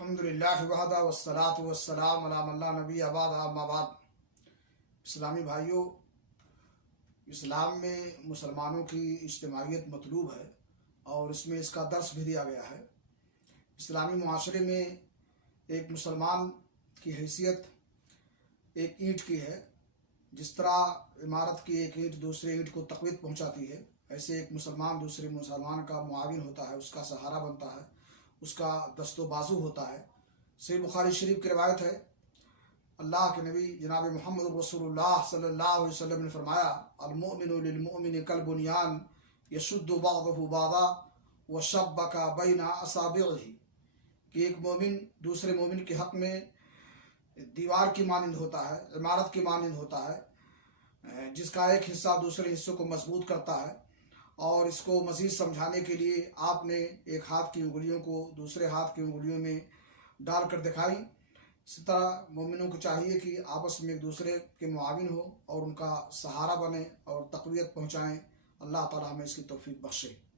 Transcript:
الحمدللہ وحدہ والصلاة والسلام علی من لا نبی بعد اما بعد۔ اسلامی بھائیوں، اسلام میں مسلمانوں کی اجتماعیت مطلوب ہے اور اس میں اس کا درس بھی دیا گیا ہے۔ اسلامی معاشرے میں ایک مسلمان کی حیثیت ایک اینٹ کی ہے۔ جس طرح عمارت کی ایک اینٹ دوسرے اینٹ کو تقویت پہنچاتی ہے، ایسے ایک مسلمان دوسرے مسلمان کا معاون ہوتا ہے، اس کا سہارا بنتا ہے، اس کا دست و بازو ہوتا ہے۔ صحیح بخاری شریف کی روایت ہے، اللہ کے نبی جناب محمد رسول اللہ صلی اللہ علیہ وسلم نے فرمایا، المؤمن للمؤمن کالبنیان یشد بعضہ بعضا وشبک بین اصابعہ، کہ ایک مومن دوسرے مومن کے حق میں دیوار کی مانند ہوتا ہے، عمارت کی مانند ہوتا ہے، جس کا ایک حصہ دوسرے حصوں کو مضبوط کرتا ہے۔ اور اس کو مزید سمجھانے کے لیے آپ نے ایک ہاتھ کی انگلیوں کو دوسرے ہاتھ کی انگلیوں میں ڈال کر دکھائی۔ اسی طرح مومنوں کو چاہیے کہ آپس میں ایک دوسرے کے معاون ہو اور ان کا سہارا بنے اور تقویت پہنچائیں۔ اللہ تعالیٰ ہمیں اس کی توفیق بخشے۔